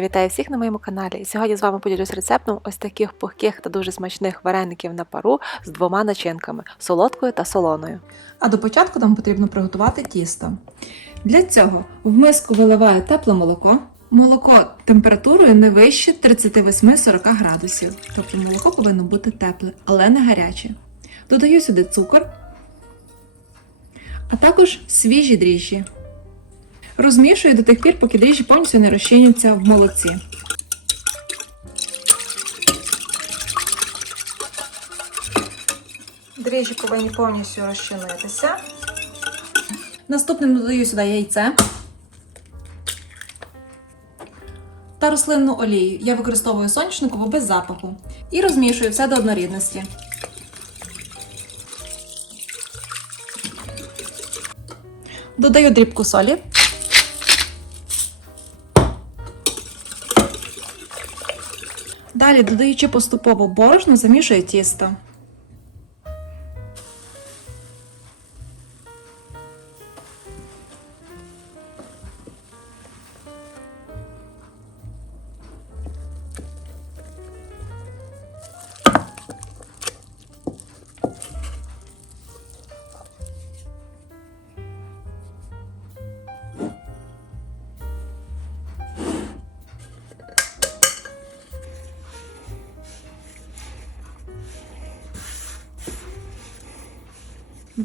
Вітаю всіх на моєму каналі. Сьогодні з вами поділюсь рецептом ось таких пухких та дуже смачних вареників на пару з двома начинками солодкою та солоною. А до початку нам потрібно приготувати тісто. Для цього в миску виливаю тепле молоко. Молоко температурою не вище 38-40 градусів. Тобто молоко повинно бути тепле, але не гаряче. Додаю сюди цукор, а також свіжі дріжджі. Розмішую до тих пір, поки дріжджі повністю не розчиняться в молоці. Дріжджі повинні повністю розчинитися. Наступним додаю сюди яйце та рослинну олію. Я використовую соняшникову без запаху. І розмішую все до однорідності. Додаю дрібку солі. Далі, додаючи поступово борошно, замішую тісто.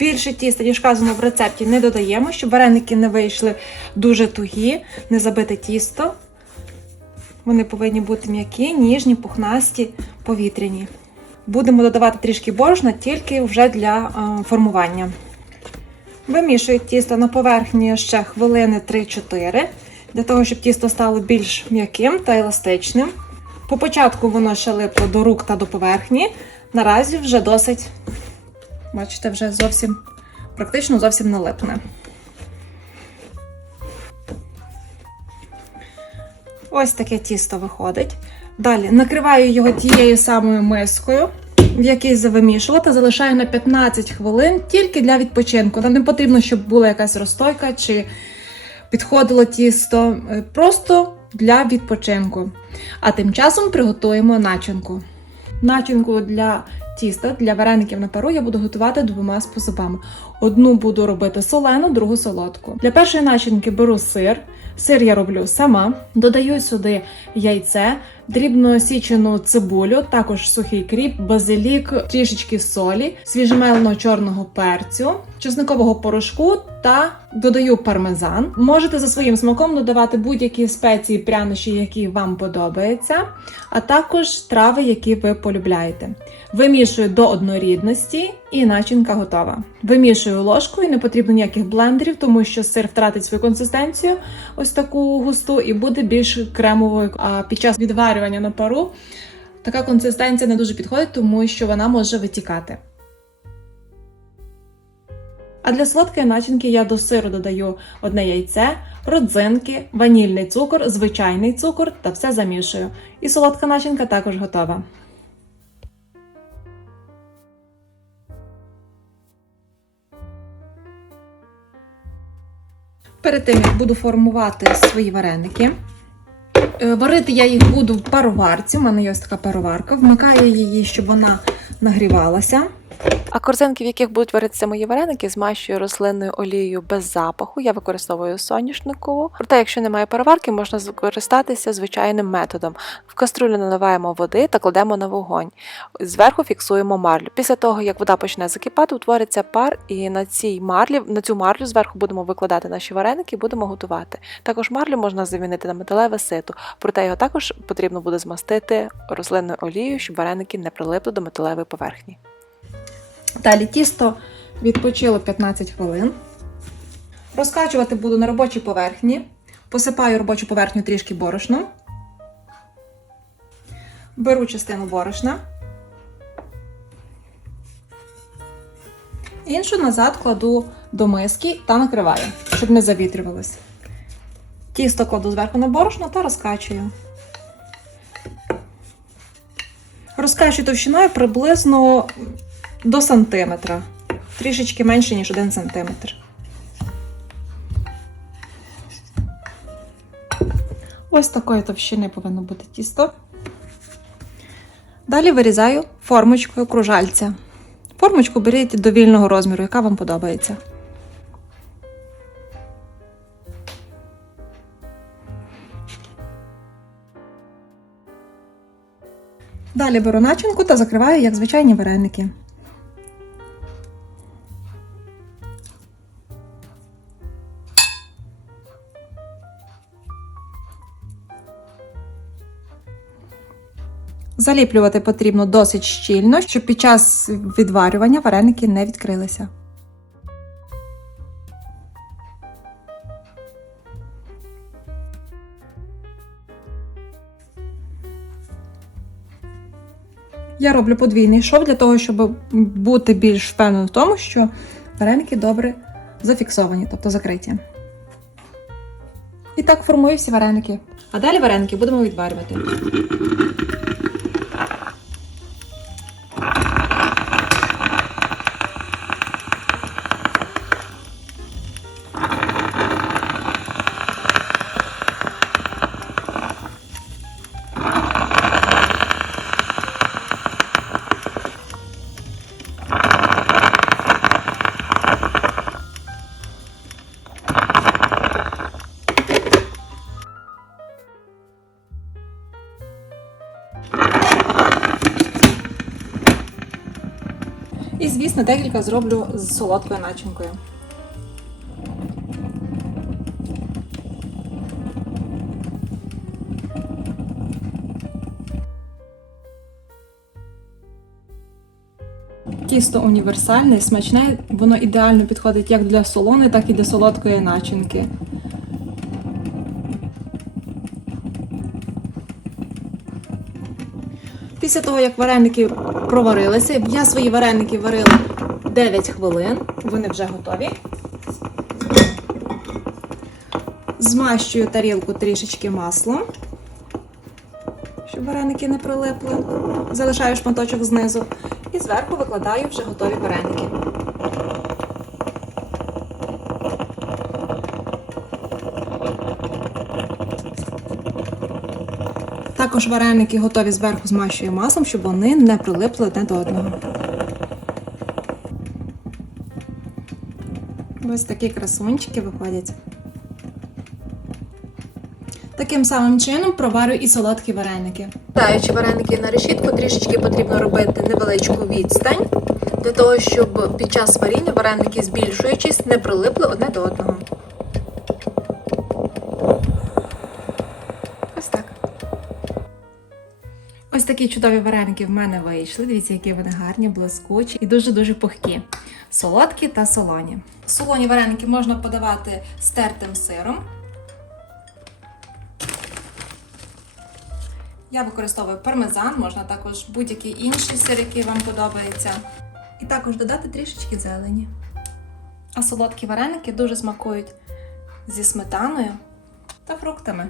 Більше тіста, ніж вказано в рецепті, не додаємо, щоб вареники не вийшли дуже тугі, не забите тісто. Вони повинні бути м'які, ніжні, пухнасті, повітряні. Будемо додавати трішки борошна тільки вже для е, формування. Вимішую тісто на поверхні ще хвилини 3-4, для того, щоб тісто стало більш м'яким та еластичним. По початку воно ще липло до рук та до поверхні. Наразі вже досить Бачите, вже зовсім практично зовсім не липне. Ось таке тісто виходить. Далі накриваю його тією самою мискою, в якій завимішувати, залишаю на 15 хвилин тільки для відпочинку. Нам не потрібно, щоб була якась розстойка чи підходило тісто. е, Просто для відпочинку. А тим часом приготуємо начинку. Начинку для тіста для вареників на пару я буду готувати двома способами. Одну буду робити солену, другу солодку. Для першої начинки беру сир. Сир я роблю сама. Додаю сюди яйце, дрібно січену цибулю, також сухий кріп, базилік, трішечки солі, свіжемеленого чорного перцю, чесникового порошку та додаю пармезан. Можете за своїм смаком додавати будь-які спеції, прянощі, які вам подобаються, а також трави, які ви полюбляєте. Вимішую до однорідності і начинка готова. Вимішую ложкою, не потрібно ніяких блендерів, тому що сир втратить свою консистенцію, ось таку густу, і буде більш кремовою. А під час відварювання на пару така консистенція не дуже підходить, тому що вона може витікати. А для солодкої начинки я до сиру додаю одне яйце, родзинки, ванільний цукор, звичайний цукор та все замішую. І солодка начинка також готова. Перед тим як буду формувати свої вареники. Е, Варити я їх буду в пароварці. У мене є ось така пароварка. Вмикаю її, щоб вона нагрівалася. А корзинки, в яких будуть варитися мої вареники, змащую рослинною олією без запаху. Я використовую соняшникову. Проте, якщо немає переварки, можна скористатися звичайним методом. В каструлю наливаємо води та кладемо на вогонь. Зверху фіксуємо марлю. Після того, як вода почне закипати, утвориться пар, і на цій марлі, на цю марлю зверху будемо викладати наші вареники і будемо готувати. Також марлю можна замінити на металеве сито, проте його також потрібно буде змастити рослинною олією, щоб вареники не прилипли до металевої поверхні. Далі тісто відпочило 15 хвилин. Розкачувати буду на робочій поверхні. Посипаю робочу поверхню трішки борошном. Беру частину борошна. Іншу назад кладу до миски та накриваю, щоб не завітрювалося. Тісто кладу зверху на борошно та розкачую. Розкачую товщиною приблизно до сантиметра. Трішечки менше, ніж 1 сантиметр. Ось такої товщини повинно бути тісто. Далі вирізаю формочкою кружальця. Формочку беріть до вільного розміру, яка вам подобається. Далі беру начинку та закриваю як звичайні вареники. Заліплювати потрібно досить щільно, щоб під час відварювання вареники не відкрилися. Я роблю подвійний шов для того, щоб бути більш впевненим в тому, що вареники добре зафіксовані, тобто закриті. І так формую всі вареники. А далі вареники будемо відварювати. І, декілька зроблю з солодкою начинкою. Тісто універсальне, смачне, воно ідеально підходить як для солоної, так і для солодкої начинки. Після того, як вареники проварилися, я свої вареники варила 9 хвилин, вони вже готові. Змащую тарілку трішечки маслом, щоб вареники не прилипли. Залишаю шматочок знизу і зверху викладаю вже готові вареники. Також вареники готові зверху змащую маслом, щоб вони не прилипли одне до одного. Ось такі красунчики виходять. Таким самим чином проварю і солодкі вареники. Даючи вареники на решітку, трішечки потрібно робити невеличку відстань для того, щоб під час варіння вареники, збільшуючись, не прилипли одне до одного. Ось такі чудові вареники в мене вийшли. Дивіться, які вони гарні, блискучі і дуже-дуже пухкі. Солодкі та солоні. Солоні вареники можна подавати з тертим сиром. Я використовую пармезан, можна також будь-який інший сир, який вам подобається. І також додати трішечки зелені. А солодкі вареники дуже смакують зі сметаною та фруктами.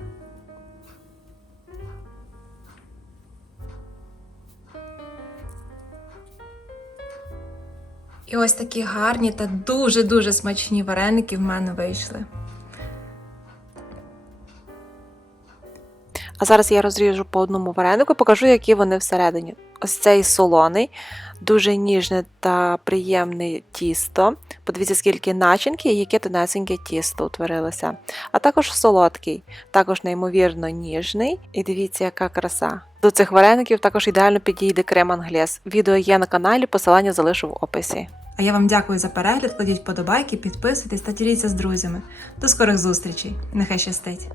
І ось такі гарні та дуже-дуже смачні вареники в мене вийшли. А зараз я розріжу по одному варенику, покажу, які вони всередині. Ось цей солоний, дуже ніжне та приємне тісто. Подивіться, скільки начинки і яке тонесеньке тісто утворилося. А також солодкий, також неймовірно ніжний. І дивіться, яка краса. До цих вареників також ідеально підійде крем англес. Відео є на каналі, посилання залишу в описі. А я вам дякую за перегляд. Кладіть подобайки, підписуйтесь та діліться з друзями. До скорих зустрічей. Нехай щастить!